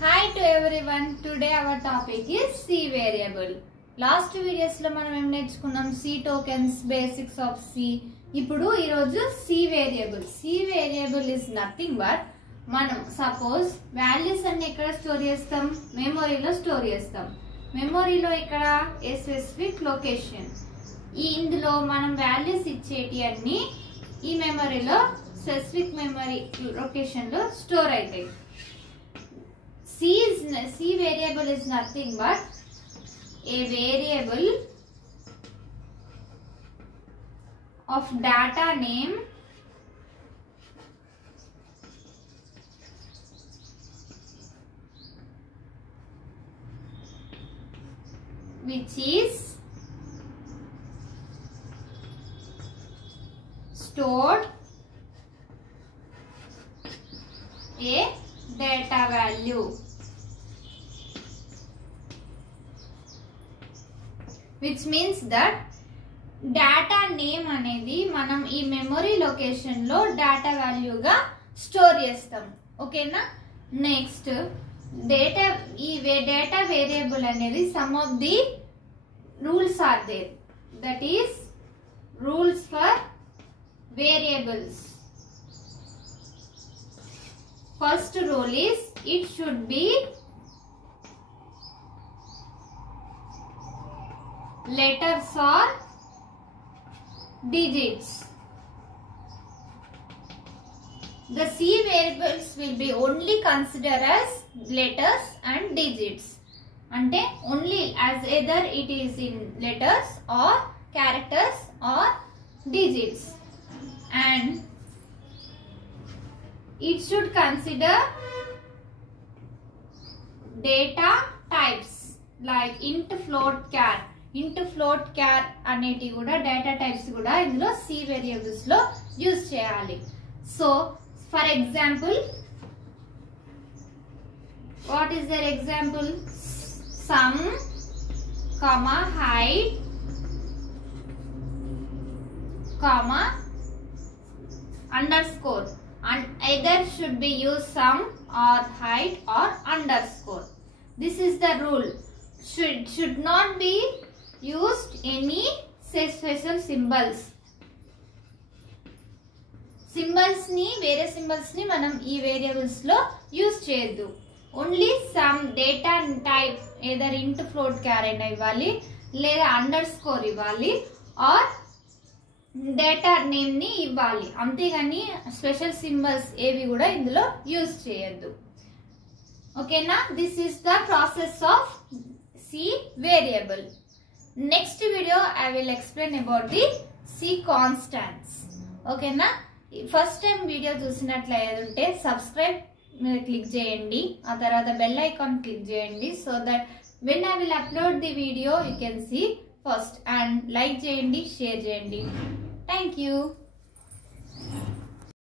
Hi to everyone. Today our topic is C variable. Last videos lo manam em nerchukunnam C tokens, basics of C. Ippudu ee roju C variable. C variable is nothing but manam suppose values anni ekkada store chestam, memory lo store chestam. Memory lo ikkada a specific location. ఈ ఇందులో మనం వాల్యూస్ ఇచ్చేటి అన్ని ఈ మెమరీలో specific memory location లో స్టోర్ అవుతాయి. C variable is nothing but a variable of data name which is stored a data value, which means that data name అనేది మనం ఈ మెమరీ లొకేషన్ లో డేటా వాల్యూగా స్టోర్ చేస్తాం. ఓకేనా. నెక్స్ట్ డేటా డేటా వేరియబుల్ అనేది some of the rules are there, that is rules for variables. First rule is it should be letters or digits. The C variables will be only considered as letters and digits. Ante only as either it is in letters or characters or digits. And it should consider data types like int, float, char. Int, float, char అనేటి కూడా data types కూడా ఇందులో C variables లో use చేయాలి. So for example, what is the example? Sum, comma, height, comma, underscore, and either should be used sum or height or underscore. This is the rule. Should not be used any special symbols. Symbols ni వేరే symbols ni మనం ఈ వేరియబుల్స్ లో యూజ్ చేయొద్దు. Only some data type either int, float, char అయినా ఇవ్వాలి, లేదా అండర్స్కోర్ ఇవ్వాలి, are data name ని ఇవ్వాలి. అంతేగాని స్పెషల్ సింబల్స్ ఏవి కూడా ఇందులో యూజ్ చేయొద్దు. ఓకేనా. This is the process of C variable. Next video I will explain about the C constants. ఓకేనా. ఫస్ట్ టైం వీడియో చూసినట్లయితే సబ్స్క్రైబ్ క్లిక్ చేయండి, ఆ తర్వాత బెల్ ఐకాన్ క్లిక్ చేయండి, so that when I will upload the video you can see first. And like చేయండి, share చేయండి. Thank you.